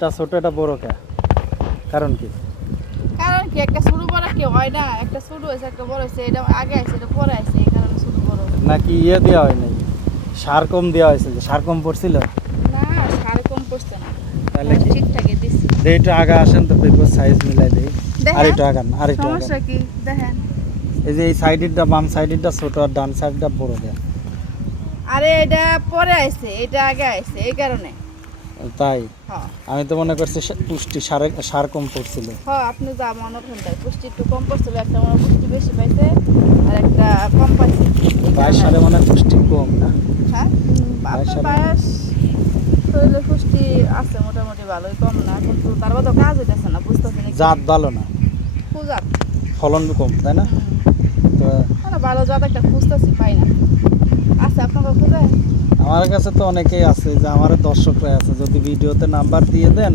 এটা ছোট এটা বড় কে? কারণ কি? কারণ কি একটা ছোট বড় কি হয় না? একটা ছোট হয়েছে একটা বড় হয়েছে এটা আগে আছে এটা পরে আছে এই কারণে ছোট বড় নাকি ইয়ে দেওয়া হয় নাই? সার কম দেওয়া হয়েছে যে সার কম পড়ছিল? না সার কম পড়ছে না। তাহলে কি? ঠিকঠাকই দিচ্ছি দে একটু আগা আসেন তো পেপার সাইজ মিলাই দেই। আর একটু আগান আর আগান সমস্যা কি? দেখেন। এই যে এই সাইডেরটা বাম সাইডেরটা ছোট আর ডান সাইডটা বড় দেয়া। আরে এটা পরে আছে এটা আগে আছে এই কারণে। তাই? হ্যাঁ। আমি তো মনে করছি পুষ্টি সার সার কম পড়ছিল। হ্যাঁ আপনি যা মনে করেন তাই। পুষ্টি একটু কম পড়ছিল একটা মনে পুষ্টি বেশি পাইছে আর একটা কম পাইছে। বাইশ সারে মনে পুষ্টি কম না? হ্যাঁ বাইশ শরীরে পুষ্টি আছে মোটামুটি ভালোই কম না কিন্তু তার মতো কাজ হইতেছে না বুঝতেছি না জাত ভালো না। খুঁজাত ফলন কম তাই না? তো মানে ভালো জাত একটা খুঁজতেছি পাই না। আছে আপনার খুঁজে আমার কাছে তো অনেকেই আছে যে আমার দর্শকরা আছে। যদি ভিডিওতে নাম্বার দিয়ে দেন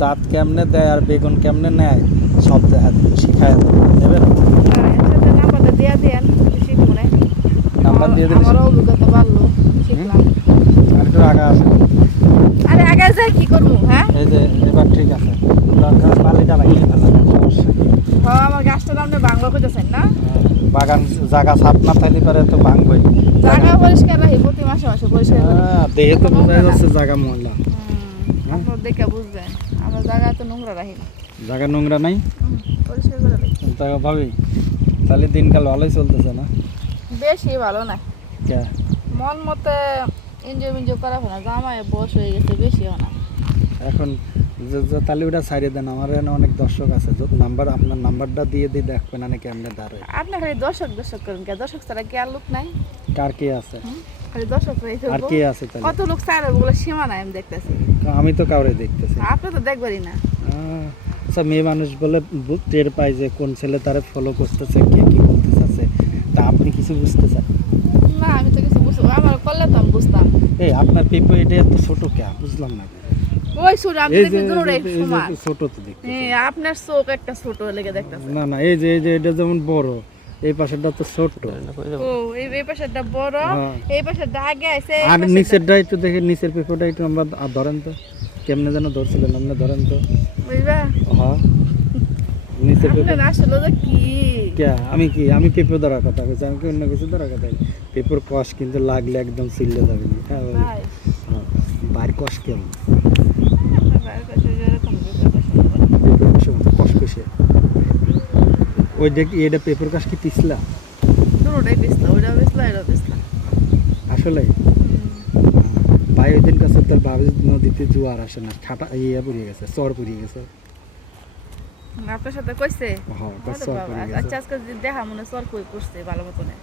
জাত কেমনে দেয় আর বেগুন কেমনে নেয় সব দেখা দেবে শিখায় দেবেন একসাথে নাম্বারটা দিয়ে দেন শিখব না নাম্বার দিয়ে দিলে আমারও অভিজ্ঞতা বাড়লো শিখলাম। আর একটু আগা আছে আরে আগে যাই কি করব হ্যাঁ? এই যে এবার ঠিক আছে। দরকার লাগিয়ে ফেলা সমস্যা নেই। হ্যাঁ আমার গাছটা আপনি বাংলা খুঁজেছেন না? হ্যাঁ, বাগান জায়গা সাপ না থাকলে পারে তো ভাঙবই। জায়গা পরিষ্কার রাখি প্রতি মাসে মাসে পরিষ্কার করি হ্যাঁ, তো বোঝা যাচ্ছে জায়গা ময়লা। হুম, আপনার দেখে বুঝবেন। আমরা জায়গা তো নোংরা রাখি। না জায়গা নোংরা নাই? পরিষ্কার করে রাখি। তা ভাবি তাহলে দিনকাল ভালোই চলতেছে না? বেশি ভালো না। মন মতে এনজয় মেনজয় করা হয় না জামাই বয়স হয়ে গেছে বেশি হয় না। এখন তাহলে ওটা দেন। আমার এখানে অনেক দর্শক আছে। নাম্বার আপনার নাম্বারটা দিয়ে দেখবেন কেমনে দাঁড়ায়। আপনি খালি দর্শক দর্শক করেন কে? দর্শক ছাড়া কি আর লোক নাই? কার কে আছে? খালি দর্শক আর কে আছে তাহলে? কত লোক চায় ওগুলো সীমা নাই আমি দেখতেছি। আমি তো কাউরে দেখতেছি। আপনি তো দেখবারই না। আচ্ছা মেয়ে মানুষ বলে টের পায় যে কোন ছেলে তারে ফলো করতেছে কে কি বলতে চাচ্ছে তা আপনি কিছু বুঝতে চান না আমি তো কিছু বুঝতে আমার করলে তো আমি বুঝতাম। এই আপনার পেপার এটা এত ছোট কে? বুঝলাম না। ওই শুট আমি দেখি দুটোই সমান। ছোট তো দেখতে হ্যাঁ, আপনার চোখ একটা ছোট লেগে দেখতেছে। না না এই যে এই যে এটা যেমন বড় এই পাশেরটা তো ছোট। ও এই এই পাশেরটা বড় হ্যাঁ। এই পাশেরটা আগে আছে আর নিচেরটা একটু দেখে নিচের পেপারটা একটু আমরা ধরেন তো কেমনে যেন ধরছিলেন আপনি ধরেন তো। বুঝবা? হ্যাঁ নিচের পেপার আসলে যে কি? কে? আমি কি আমি পেপার ধরার কথা বলছি আমি কি অন্য কিছু ধরার কথা পেপার কষ কিন্তু লাগলে একদম চিল্লে যাবে। না হ্যাঁ ভাই। হ্যাঁ, বাইর কষ কেমন? ভাইয়ের কাছে যেরকম পেপার কাছে পেপার কষ কষ কষে ওই দেখ এটা পেপার কষ কি তিসলা দুটোটাই পিছলা ওইটাও পিছলা এটাও পিছলা। আসলে? ভাই ওই দিন কাছে তার ভাবি নদীতে জোয়ার আসে না খাটা ইয়ে পড়িয়ে গেছে চর পড়িয়ে গেছে। আপনার সাথে কইছে? হ্যাঁ চর পড়িয়ে গেছে। আচ্ছা আজকে দেখা মনে চর কই করছে ভালো মতনে।